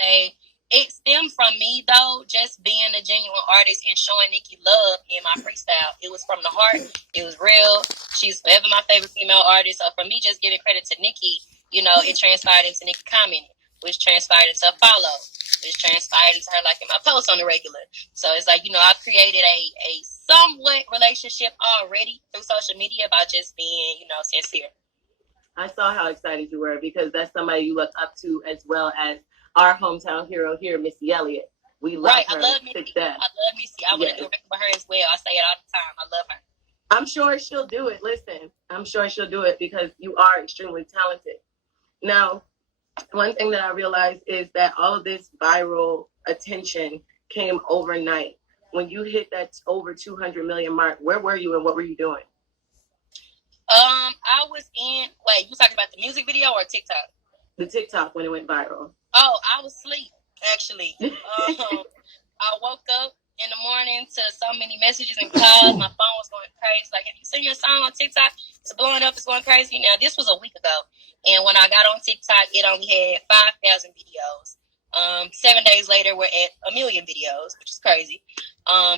say it stemmed from me, though, just being a genuine artist and showing Nikki love in my freestyle. It was from the heart. It was real. She's forever my favorite female artist. So for me, just giving credit to Nikki, you know, it transpired into Nikki commenting, which transpired into a follow, which transpired into her liking my posts on the regular. So it's like, you know, I've created a somewhat relationship already through social media by just being, you know, sincere. I saw how excited you were because that's somebody you look up to as well as our hometown hero here, Missy Elliott. We love her. I love Missy. I love Missy. I want to do a record with her as well. I say it all the time. I love her. I'm sure she'll do it. Listen, I'm sure she'll do it because you are extremely talented. Now, one thing that I realized is that all of this viral attention came overnight. When you hit that over 200 million mark, where were you and what were you doing? I was in, wait, you talking about the music video or TikTok? The TikTok when it went viral. Oh, I was asleep, actually. I woke up in the morning to so many messages and calls. My phone was going crazy. Like, have you seen your song on TikTok? It's blowing up. It's going crazy. Now, this was a week ago. And when I got on TikTok, it only had 5,000 videos. 7 days later, we're at 1 million videos, which is crazy.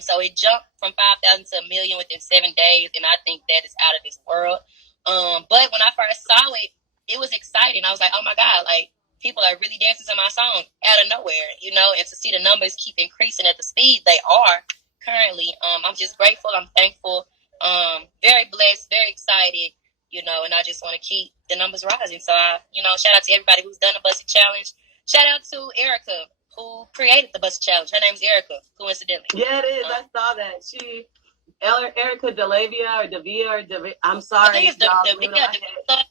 So it jumped from 5,000 to 1 million within 7 days, and I think that is out of this world. But when I first saw it, it was exciting. I was like, oh my God, like, people are really dancing to my song out of nowhere, you know, and to see the numbers keep increasing at the speed they are currently. I'm just grateful. I'm thankful, very blessed, very excited, you know, and I just want to keep the numbers rising. So, you know, shout out to everybody who's done the Busted Challenge. Shout out to Erica, who created the Busted Challenge. Her name's Erica, coincidentally. Yeah, it is. I saw that. Erica Delavia or Davia or Davia. I'm sorry. I think it's Davia.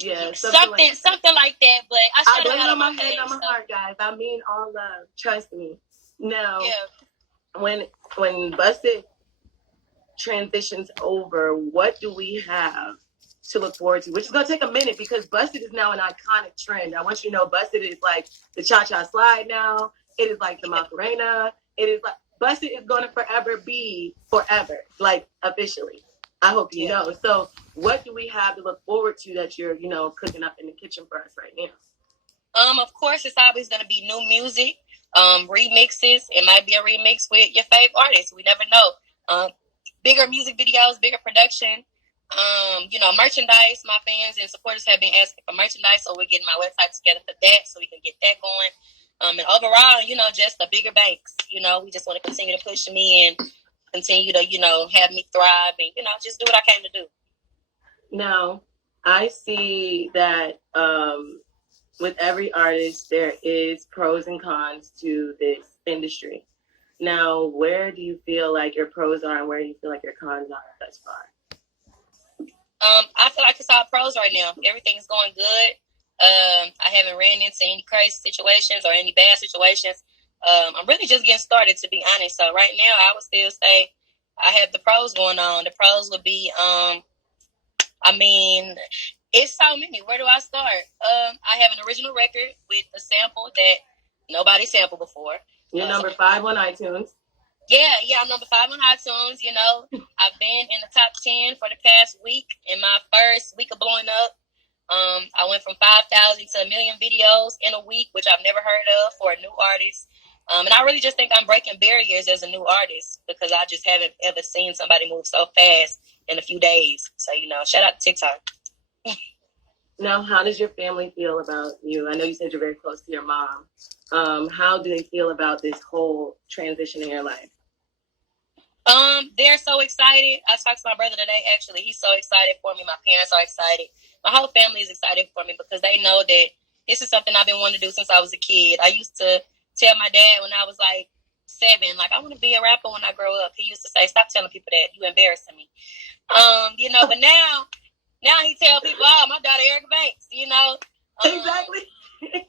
Yeah, something like that. But I blame it on my head, not my heart, guys. I mean all love. Trust me. Now, when Busted transitions over, what do we have to look forward to? Which is going to take a minute because Busted is now an iconic trend. I want you to know Busted is like the Cha-Cha Slide now. It is like the Macarena. It is like Busted is going to forever be forever, like officially. I hope you know. So what do we have to look forward to that you're, you know, cooking up in the kitchen for us right now? Of course, it's always going to be new music, remixes. It might be a remix with your favorite artist. We never know. Bigger music videos, bigger production. You know, merchandise. My fans and supporters have been asking for merchandise, so we're getting my website together for that so we can get that going. And overall, you know, just the bigger banks. You know, we just want to continue to push me and continue to, you know, have me thrive and, you know, just do what I came to do. Now, I see that with every artist, there is pros and cons to this industry. Now, where do you feel like your pros are and where do you feel like your cons are thus far? I feel like it's all pros right now. Everything's going good. I haven't ran into any crazy situations or any bad situations. I'm really just getting started, to be honest. So right now, I would still say I have the pros going on. The pros would be, I mean, it's so many. Where do I start? I have an original record with a sample that nobody sampled before. You're number 5 on iTunes. Yeah, I'm number 5 on iTunes. You know, I've been in the top 10 for the past week. In my first week of blowing up, I went from 5,000 to 1 million videos in a week, which I've never heard of for a new artist. And I really just think I'm breaking barriers as a new artist because I just haven't ever seen somebody move so fast in a few days. So, you know, shout out to TikTok. Now, how does your family feel about you? I know you said you're very close to your mom. How do they feel about this whole transition in your life? They're so excited. I talked to my brother today, actually. He's so excited for me. My parents are excited. My whole family is excited for me because they know that this is something I've been wanting to do since I was a kid. I used to tell my dad when I was like 7, like, I want to be a rapper when I grow up. He used to say, stop telling people that. You embarrassing me. You know, but now he tell people, oh, my daughter Erica Banks, you know. Exactly.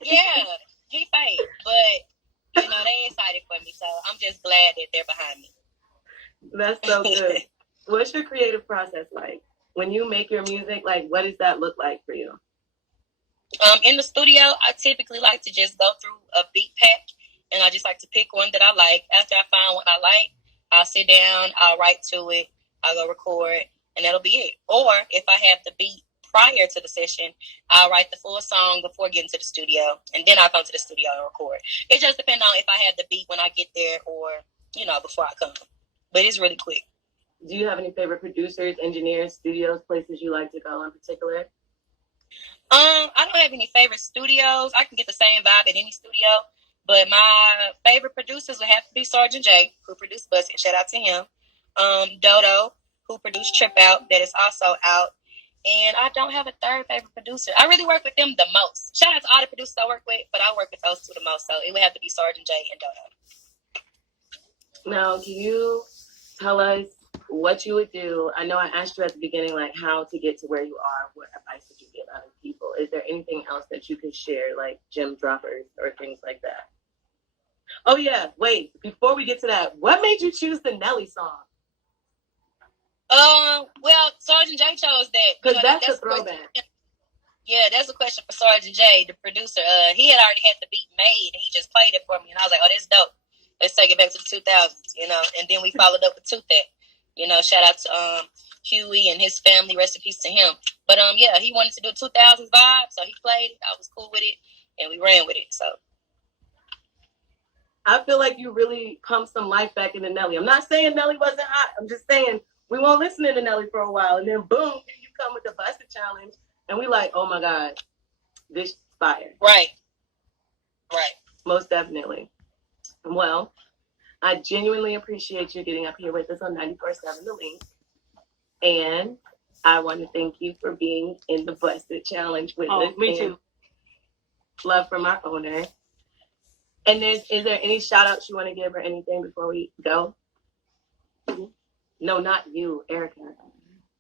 Yeah, he fake. But, you know, they excited for me. So I'm just glad that they're behind me. That's so good. What's your creative process like? When you make your music, like, what does that look like for you? In the studio, I typically like to just go through a beat pack, and I just like to pick one that I like. After I find what I like, I'll sit down, I'll write to it, I'll go record, and that'll be it. Or if I have the beat prior to the session, I'll write the full song before getting to the studio, and then I'll come to the studio and record. It just depends on if I have the beat when I get there or, you know, before I come. But it's really quick. Do you have any favorite producers, engineers, studios, places you like to go in particular? I don't have any favorite studios. I can get the same vibe at any studio. But my favorite producers would have to be Sergeant J, who produced Busted. Shout out to him. Dodo, who produced Trip Out, that is also out. And I don't have a third favorite producer. I really work with them the most. Shout out to all the producers I work with, but I work with those two the most. So it would have to be Sergeant J and Dodo. Now, can you tell us what you would do? I know I asked you at the beginning, like, how to get to where you are. What advice would you give other people? Is there anything else that you could share, like gem droppers or things like that? Oh, yeah. Wait, before we get to that, what made you choose the Nelly song? Well, Sergeant J chose that. Because that's a throwback. Yeah, that's a question for Sergeant J, the producer. He had already had the beat made, and he just played it for me. And I was like, oh, this is dope. Let's take it back to the 2000s, you know. And then we followed up with Toothache. You know, shout out to Huey and his family. Rest in peace to him. But, yeah, he wanted to do a 2000s vibe, so he played it. I was cool with it, and we ran with it, so. I feel like you really pumped some life back into Nelly. I'm not saying Nelly wasn't hot. I'm just saying we won't listen to Nelly for a while, and then boom, here you come with the Busted Challenge, and we like, oh my God, this is fire. Right. Most definitely. Well, I genuinely appreciate you getting up here with us on 94.7 The Link, and I want to thank you for being in the Busted Challenge with us. Me too. Love from our owner. And is there any shout outs you want to give or anything before we go? No, not you, Erica.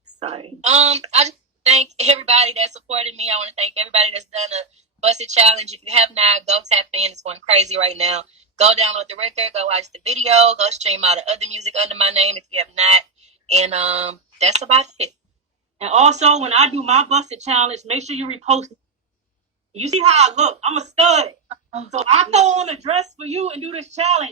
Sorry. I just thank everybody that supported me. I want to thank everybody that's done a Busted Challenge. If you have not, go tap in. It's going crazy right now. Go download the record. Go watch the video. Go stream all the other music under my name if you have not. And that's about it. And also, when I do my Busted Challenge, make sure you repost. You see how I look? I'm a stud. So I throw on a dress for you and do this challenge.